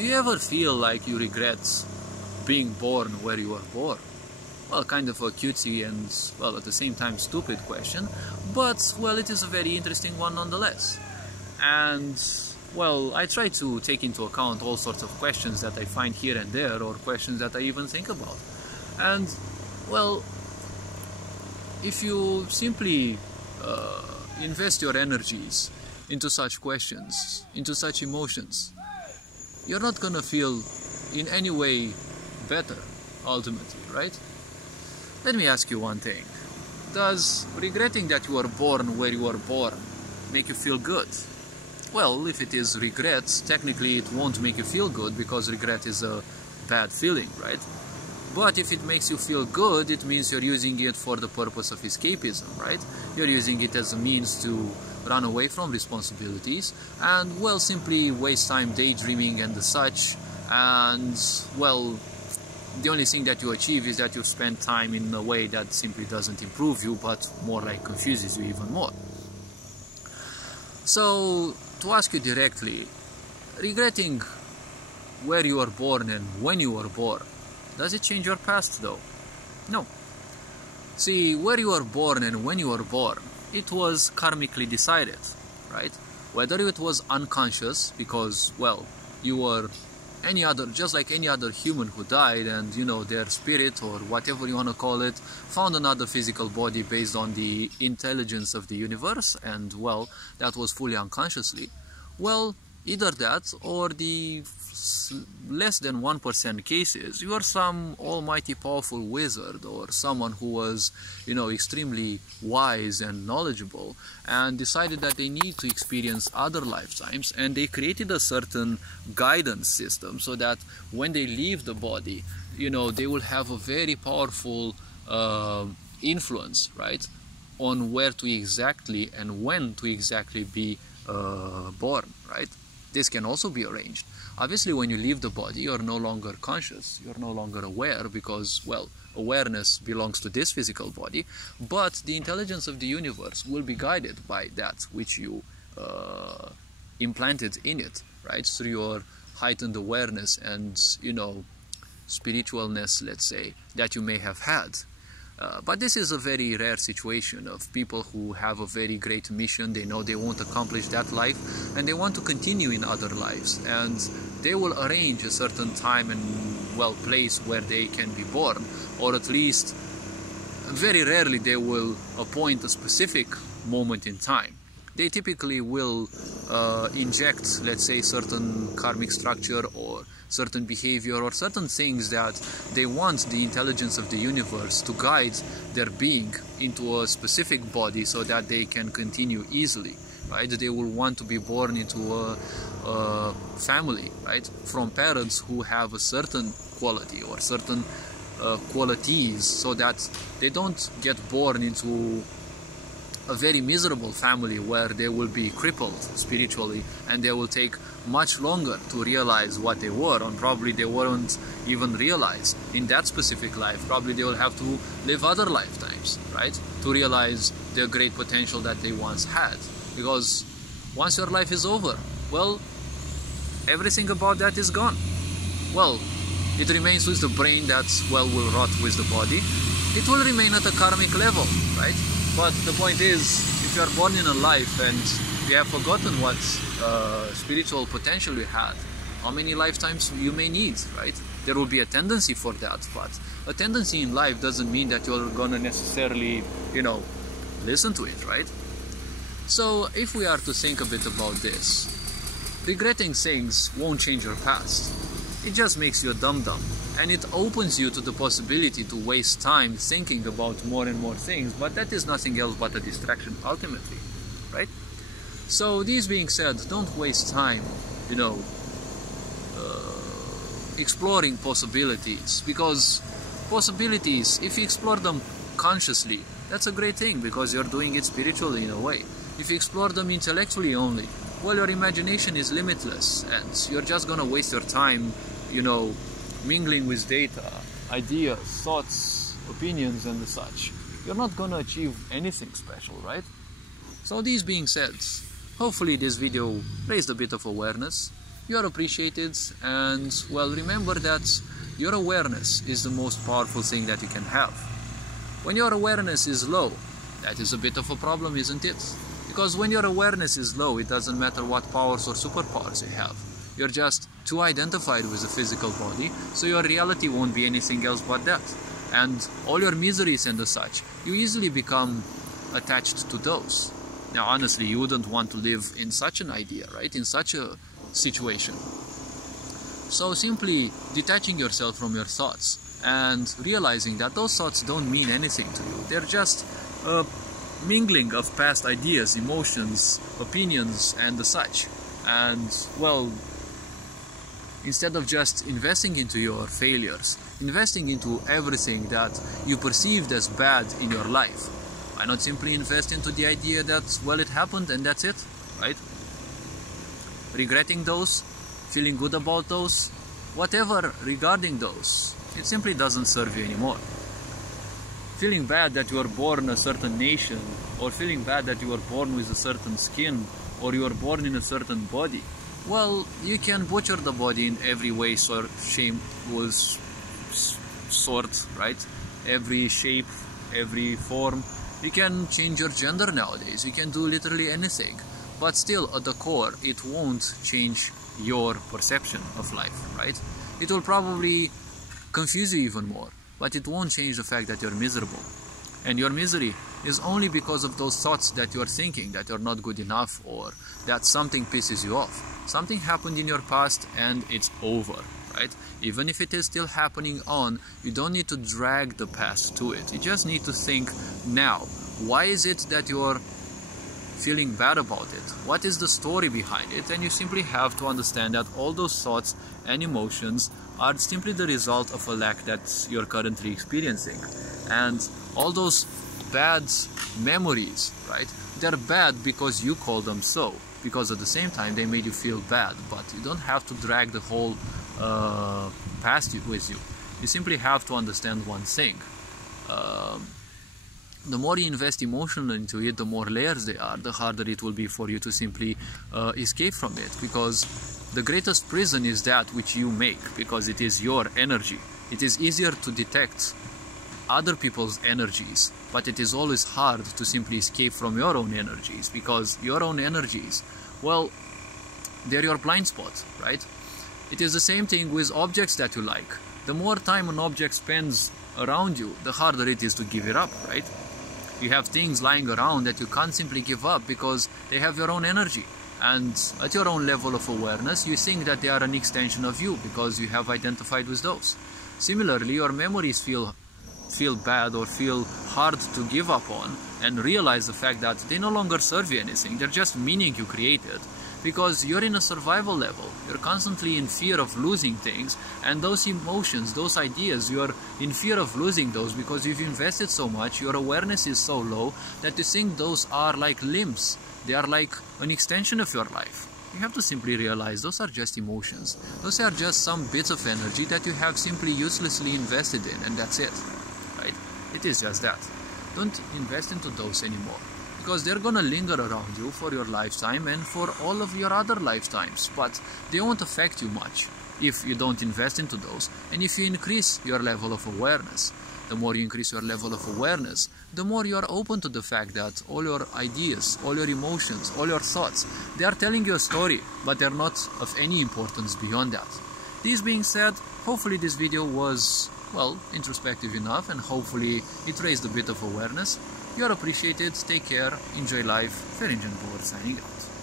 Do you ever feel like you regret being born where you were born? Well, kind of a cutesy and, well, at the same time stupid question, but, well, it is a very interesting one nonetheless. And, well, I try to take into account all sorts of questions that I find here and there, or questions that I even think about. And, well, if you simply invest your energies into such questions, into such emotions, you're not gonna feel in any way better, ultimately, right? Let me ask you one thing. Does regretting that you were born where you were born make you feel good? Well, if it is regret, technically it won't make you feel good, because regret is a bad feeling, right? But if it makes you feel good, it means you're using it for the purpose of escapism, right? You're using it as a means to run away from responsibilities and, well, simply waste time daydreaming and the such. And, well, the only thing that you achieve is that you spend time in a way that simply doesn't improve you, but more like confuses you even more. So, to ask you directly, regretting where you were born and when you were born, does it change your past though? No. See, where you were born and when you were born, it was karmically decided, right? Whether it was unconscious, because, well, you were any other, just like any other human who died, and, you know, their spirit, or whatever you want to call it, found another physical body based on the intelligence of the universe, and, well, that was fully unconsciously. Well, either that, or the less than 1% cases, you are some almighty powerful wizard, or someone who was, you know, extremely wise and knowledgeable, and decided that they need to experience other lifetimes, and they created a certain guidance system so that when they leave the body, you know, they will have a very powerful influence, right, on where to exactly and when to exactly be born, right? This can also be arranged. Obviously, when you leave the body, you're no longer conscious, you're no longer aware, because, well, awareness belongs to this physical body, but the intelligence of the universe will be guided by that which you implanted in it, right, through your heightened awareness and, you know, spiritualness, let's say, that you may have had. But this is a very rare situation of people who have a very great mission. They know they won't accomplish that life, and they want to continue in other lives, and they will arrange a certain time and, well, place where they can be born, or at least very rarely they will appoint a specific moment in time. They typically will inject, let's say, certain karmic structure or certain behavior or certain things that they want the intelligence of the universe to guide their being into a specific body so that they can continue easily, right? They will want to be born into a family, right, from parents who have a certain quality or certain qualities, so that they don't get born into a very miserable family where they will be crippled spiritually, and they will take much longer to realize what they were, and probably they won't even realize in that specific life. Probably they will have to live other lifetimes, right, to realize the great potential that they once had. Because once your life is over, well, everything about that is gone. Well, it remains with the brain that, well, will rot with the body. It will remain at a karmic level, right? But the point is, if you are born in a life and you have forgotten what spiritual potential you had, how many lifetimes you may need, right? There will be a tendency for that, but a tendency in life doesn't mean that you're gonna necessarily, you know, listen to it, right? So if we are to think a bit about this, regretting things won't change your past. It just makes you a dum-dum, and it opens you to the possibility to waste time thinking about more and more things, but that is nothing else but a distraction ultimately, right? So, this being said, don't waste time, you know, exploring possibilities, because possibilities, if you explore them consciously, that's a great thing, because you're doing it spiritually in a way. If you explore them intellectually only, well, your imagination is limitless, and you're just gonna waste your time, you know, mingling with data, ideas, thoughts, opinions, and the such. You're not gonna achieve anything special, right? So, this being said, hopefully this video raised a bit of awareness, You are appreciated, and well, remember that your awareness is the most powerful thing that you can have. When your awareness is low, that is a bit of a problem, isn't it? Because when your awareness is low, it doesn't matter what powers or superpowers you have. You're just too identified with the physical body, so your reality won't be anything else but that. And all your miseries and the such, you easily become attached to those. Now honestly, you wouldn't want to live in such an idea, right? In such a situation. So simply detaching yourself from your thoughts and realizing that those thoughts don't mean anything to you. They're just a mingling of past ideas, emotions, opinions and the such. And well, instead of just investing into your failures, investing into everything that you perceived as bad in your life, why not simply invest into the idea that, well, it happened and that's it, right? Regretting those, feeling good about those, whatever regarding those, it simply doesn't serve you anymore. Feeling bad that you were born a certain nation, or feeling bad that you were born with a certain skin, or you were born in a certain body, well, you can butcher the body in every way, sort, right? Every shape, every form. You can change your gender nowadays. You can do literally anything. But still, at the core, it won't change your perception of life, right? It will probably confuse you even more, but it won't change the fact that you're miserable. And your misery is only because of those thoughts that you're thinking, that you're not good enough, or that something pisses you off. Something happened in your past and it's over, right? Even if it is still happening on, you don't need to drag the past to it. You just need to think now. Why is it that you're feeling bad about it? What is the story behind it? And you simply have to understand that all those thoughts and emotions are simply the result of a lack that you're currently experiencing. And all those bad memories, right? They're bad because you call them so, because at the same time they made you feel bad, but you don't have to drag the whole past with you. You simply have to understand one thing. The more you invest emotionally into it, the more layers they are, the harder it will be for you to simply escape from it, because the greatest prison is that which you make, because it is your energy. It is easier to detect other people's energies, but it is always hard to simply escape from your own energies, because your own energies, well, they're your blind spot, right? It is the same thing with objects that you like. The more time an object spends around you, the harder it is to give it up, right? You have things lying around that you can't simply give up because they have your own energy. And at your own level of awareness, you think that they are an extension of you because you have identified with those. Similarly, your memories feel bad or feel hard to give up on, and realize the fact that they no longer serve you anything. They're just meaning you created, because you're in a survival level. You're constantly in fear of losing things, and those emotions, those ideas, you're in fear of losing those because you've invested so much. Your awareness is so low that you think those are like limbs. They are like an extension of your life. You have to simply realize those are just emotions. Those are just some bits of energy that you have simply uselessly invested in, and that's it, right? It is just that. Don't invest into those anymore, because they're gonna linger around you for your lifetime and for all of your other lifetimes, but they won't affect you much if you don't invest into those, and if you increase your level of awareness. The more you increase your level of awareness, the more you are open to the fact that all your ideas, all your emotions, all your thoughts, they are telling you a story, but they're not of any importance beyond that. This being said, hopefully this video was, well, introspective enough, and hopefully it raised a bit of awareness. You are appreciated, take care, enjoy life. Ferenc Bohr signing out.